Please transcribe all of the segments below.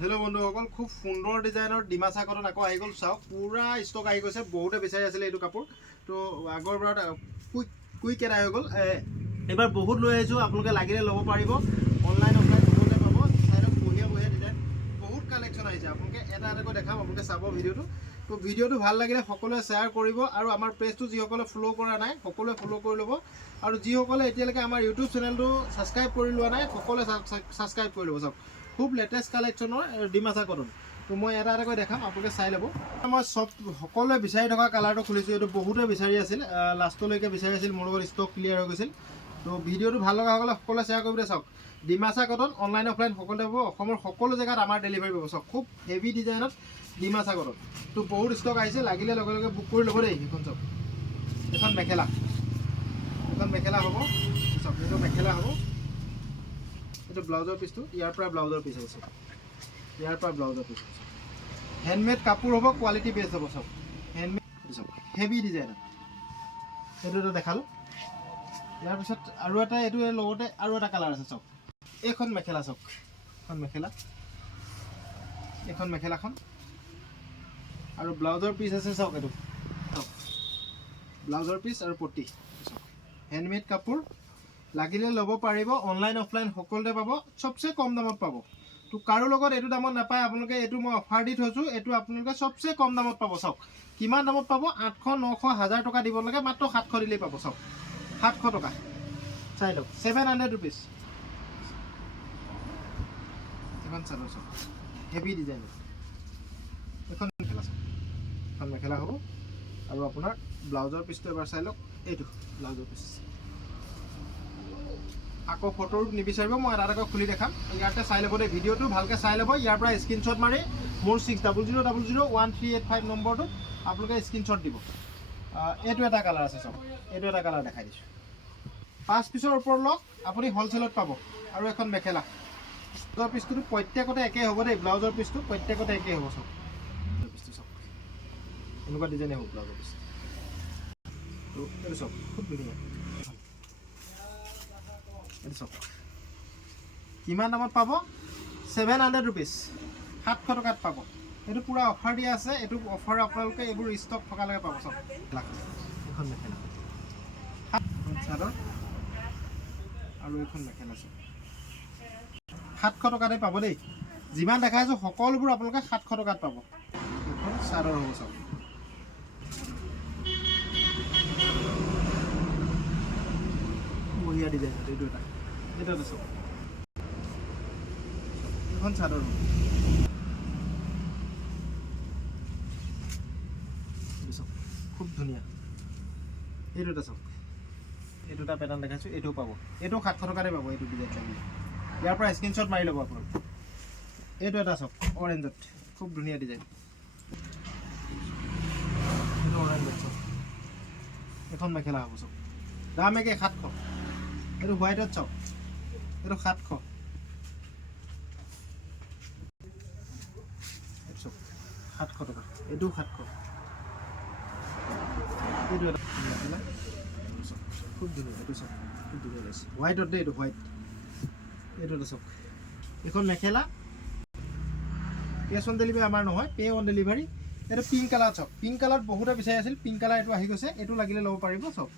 Hello बंधुসকল খুব সুন্দৰ ডিজাইনৰ ডিমাচা কটন আকৌ আহি গ'ল চাওক পুৰা ষ্টক আহি গৈছে বহুতে বিচাৰি আছিল এইটো কাপোৰ তো আগৰবাৰত কুইক এটা হৈ গ'ল এবাৰ বহুত লৈ আহিছোঁ আপোনালোকে লাগিলে ল'ব পাৰিব অনলাইন অফলাইন সকলোতে পাব চাইডত বঢ়িয়া ডিজাইন বহুত কালেকশ্যন আহিছে আপোনালোকে এটা এটাকৈ দেখাম আপোনালোকে চাব ভিডিঅ'টো তো ভিডিঅ'টো ভাল লাগিলে সকলোৱে শ্বেয়াৰ কৰিব আৰু আমাৰ পেজটো যিসকলে ফ'ল' কৰা নাই সকলোৱে ফ'ল' কৰি ল'ব আৰু যিসকলে এতিয়ালৈকে আমাৰ ইউটিউব চেনেলটো ছাবস্ক্ৰাইব কৰি লোৱা নাই সকলোৱে ছাবস্ক্ৰাইব কৰি ল'ব চাওক খুব লেটেষ্ট কালেকশ্যনৰ ডিমাচা কটন তো মই এটা এটাকৈ দেখাম আপোনালোকে চাই ল'ব মই চব সকলোৱে বিচাৰি থকা কালাৰটো খুলিছোঁ এইটো বহুতে বিচাৰি আছিল লাষ্টলৈকে বিচাৰি আছিল মোৰ লগত ষ্টক ক্লিয়াৰ হৈ গৈছিল তো ভিডিঅ'টো ভাল লগা হ'লে সকলোৱে শ্বেয়াৰ কৰিবলৈ চাওক ডিমাচা কটন অনলাইন অফলাইন সকলোৱে পাব অসমৰ সকলো জেগাত আমাৰ ডেলিভাৰী পাব চাওক খুব হেভি ডিজাইনত ডিমাচা কটন তো বহুত ষ্টক আহিছে লাগিলে লগে লগে বুক কৰি ল'ব দেই সেইখন চাওক এখন মেখেলা হ'ব চাওক এইটো মেখেলা হ'ব এইটো ব্লাউজৰ পিচটো ইয়াৰ পৰা ব্লাউজৰ পিচ আছে হেণ্ডমেড কাপোৰ হ'ব কোৱালিটি বেষ্ট হ'ব চব হেণ্ডমেড চাওক হেভি ডিজাইন সেইটো এটা দেখালোঁ ইয়াৰ পিছত আৰু এটা এইটো লগতে আৰু এটা কালাৰ আছে চাওক এইখন মেখেলা চাওক এইখন মেখেলাখন আৰু ব্লাউজৰ পিচ আছে চাওক এইটো চাওক ব্লাউজৰ পিচ আৰু পট্টি চাওক হেণ্ডমেড কাপোৰ লাগিলে ল'ব পাৰিব অনলাইন অফলাইন সকলোতে পাব চবচে কম দামত পাব তো কাৰো লগত এইটো দামত নাপায় আপোনালোকে এইটো মই অফাৰ দি থৈছোঁ এইটো আপোনালোকে চবচে কম দামত পাব চাওক কিমান দামত পাব 800 900 1000 টকা দিব লাগে মাত্ৰ 700 দিলেই পাব চাওক 700 টকা চাই লওক 700 ৰুপিজ এখন চালোঁ চাওক হেভি ডিজাইন এখন মেখেলা চাওক এখন মেখেলা হ'ব আৰু আপোনাৰ ব্লাউজৰ পিচটো এবাৰ চাই লওক এইটো ব্লাউজৰ পিচ আকৌ ফটো নিবিচাৰিব মই এটা এটাকৈ খুলি দেখাম ইয়াতে চাই ল'ব দেই ভিডিঅ'টো ভালকৈ চাই ল'ব ইয়াৰ পৰা স্ক্ৰীনশ্বট মাৰি মোৰ 6000001385 নম্বৰটোত আপোনালোকে স্ক্ৰীনশ্বট দিব এইটো এটা কালাৰ আছে চাওক এইটো এটা কালাৰ দেখাই দিছোঁ 5 পিচৰ ওপৰত লওক আপুনি হ'লচেলত পাব আৰু এখন মেখেলা ব্লাউজৰ পিচটো প্ৰত্যেকতে একেই হ'ব দেই ব্লাউজৰ পিচটো প্ৰত্যেকতে একেই হ'ব চাওক পিচটো চাওক এনেকুৱা ডিজাইনে হ'ব ব্লাউজৰ পিচ তো এইটো চাওক খুব ধুনীয়া এইটো চাওক কিমান দামত পাব 700 ৰুপিজ 700 টকাত পাব এইটো পূৰা অফাৰ দিয়া আছে এইটো অফাৰ আপোনালোকে এইবোৰ ষ্টক থকালৈকে পাব চাওক এখন মেখেলা চাদৰ আৰু এখন মেখেলা চাওক 700 টকাতে পাব দেই যিমান দেখাইছোঁ সকলোবোৰ আপোনালোকে 700 টকাত পাব এখন চাদৰ হ'ব চাওক বঢ়িয়া ডিজাইন এইটো এটা চাওক এখন চাদৰ হ'ব চাওক খুব ধুনীয়া এইটো এটা চাওক এইটো এটা পেটাৰ্ণ দেখাইছোঁ এইটোও পাব এইটো 700 টকাতে পাব এইটো ডিজাইন লাগিলে ইয়াৰ পৰা স্ক্ৰীনশ্বট মাৰি ল'ব আপোনালোক এইটো এটা চাওক অৰেঞ্জত খুব ধুনীয়া ডিজাইন এইটো অৰেঞ্জত চাওক এখন মেখেলা হ'ব চাওক দাম একে 700 এইটো হোৱাইটত চাওক এইটো 700 চাওক 700 টকা এইটো 700 এইটো এটা মেখেলা খুব ধুনীয়া এইটো চাওক খুব ধুনীয়া লাগিছে হোৱাইটত দেই এইটো হোৱাইট এইটো এটা চাওক এইখন মেখেলা কেছ অন ডেলিভাৰী আমাৰ নহয় পে অন ডেলিভাৰী এইটো পিংক কালাৰ চাওক পিংক কালাৰত বহুতে বিচাৰি আছিল পিংক কালাৰ এইটো আহি গৈছে এইটো লাগিলে ল'ব পাৰিব চাওক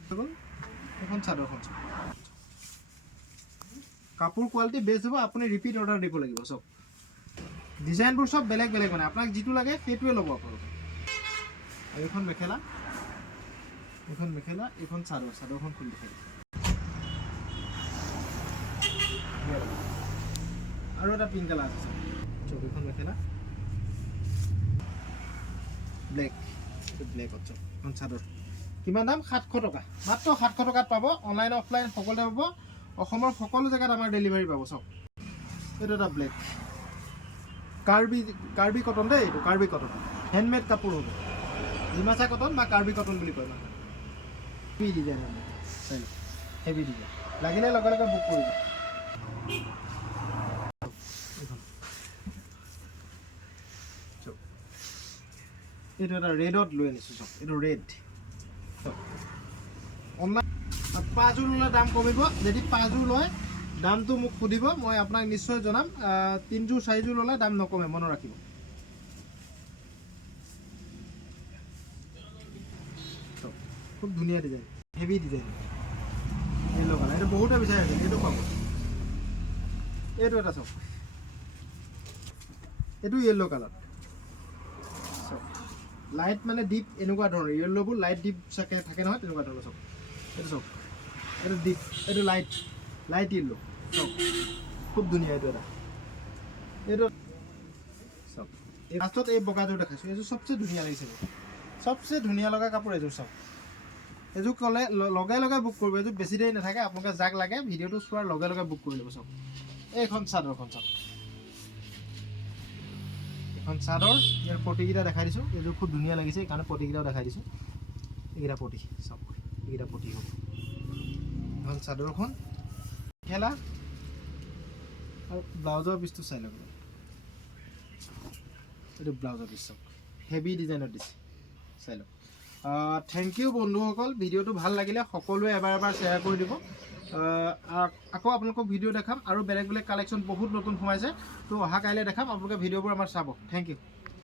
এখন চাদৰখন চাওক কাপোৰ কোৱালিটি বেষ্ট হ'ব আপুনি ৰিপিট অৰ্ডাৰ দিব লাগিব চাওক ডিজাইনবোৰ চব বেলেগ বেলেগ মানে আপোনাক যিটো লাগে সেইটোৱে ল'ব আপোনালোকে আৰু এইখন মেখেলা এইখন চাদৰখন খুলি দেখাই আৰু এটা পিংক কালাৰ আছে চাওক এইখন মেখেলা ব্লেক এইটো ব্লেকত চাওক এখন চাদৰ কিমান দাম 700 টকা মাত্ৰ 700 টকাত পাব অনলাইন অফলাইন সকলোতে পাব অসমৰ সকলো জেগাত আমাৰ ডেলিভাৰী পাব চাওক এইটো এটা ব্লেক কাৰ্বি কটন দেই এইটো কাৰ্বি কটন হেণ্ডমেড কাপোৰ হ'ব ডিমাচা কটন বা কাৰ্বি কটন বুলি কয় মানুহে হেভি ডিজাইন চাই লওক হেভি ডিজাইন লাগিলে লগে লগে বুক কৰিব এইটো এটা ৰেডত লৈ আনিছোঁ চাওক এইটো ৰেড অনলাইন 5 যোৰ ল'লে দাম কমিব যদি 5 যোৰ লয় দামটো মোক সুধিব, মই আপোনাক নিশ্চয় জনাম। 3যোৰ 4যোৰ ল'লে দাম নকমে, মনত ৰাখিব। খুব ধুনীয়া design, heavy design, yellow' colour. এইটো বহুতে বিচাৰি আছে, এইটো পাব। এইটো এটা চাওক, এইটো য়েল্ল' কালাৰ চাওক, লাইট মানে ডিপ এনেকুৱা ধৰণৰ, য়েল্ল'বোৰ লাইট ডিপ চাকে থাকে নহয়, তেনেকুৱা ধৰণৰ চাওক। এইটো চাওক, এইটো ডিপ, এইটো লাইট য়েল্ল' চাওক, খুব ধুনীয়া। এইটো এটা, এইটো চাওক। এই লাষ্টত এই বগাযোৰ দেখাইছোঁ, এইযোৰ চবচে ধুনীয়া লাগিছে মোক, চবচে ধুনীয়া লগা কাপোৰ এইযোৰ চাওক। এইযোৰ ক'লে লগে লগে বুক কৰিব, এইযোৰ বেছি দেৰি নাথাকে। আপোনালোকে যাক লাগে ভিডিঅ'টো চোৱাৰ লগে লগে বুক কৰি ল'ব চাওক। এইখন চাদৰখন চাওক, এখন চাদৰ, ইয়াৰ পটিকেইটা দেখাই দিছোঁ। এইযোৰ খুব ধুনীয়া লাগিছে, সেইকাৰণে পটিকেইটাও দেখাই দিছোঁ। এইকেইটা পটি চাওক, এইকেইটা পটি হ'ব। এখন চাদৰখন, মেখেলা আৰু ব্লাউজৰ পিচটো চাই ল'ব। এইটো ব্লাউজৰ পিচ চাওক, হেভি ডিজাইনত দিছে, চাই লওক। থেংক ইউ বন্ধুসকল, ভিডিঅ'টো ভাল লাগিলে সকলোৱে এবাৰ শ্বেয়াৰ কৰি দিব। আকৌ আপোনালোকক ভিডিঅ' দেখাম, আৰু বেলেগ বেলেগ কালেকশ্যন বহুত নতুন সোমাইছে, তো অহা কাইলৈ দেখাম। আপোনালোকে ভিডিঅ'বোৰ আমাৰ চাব। Thank U.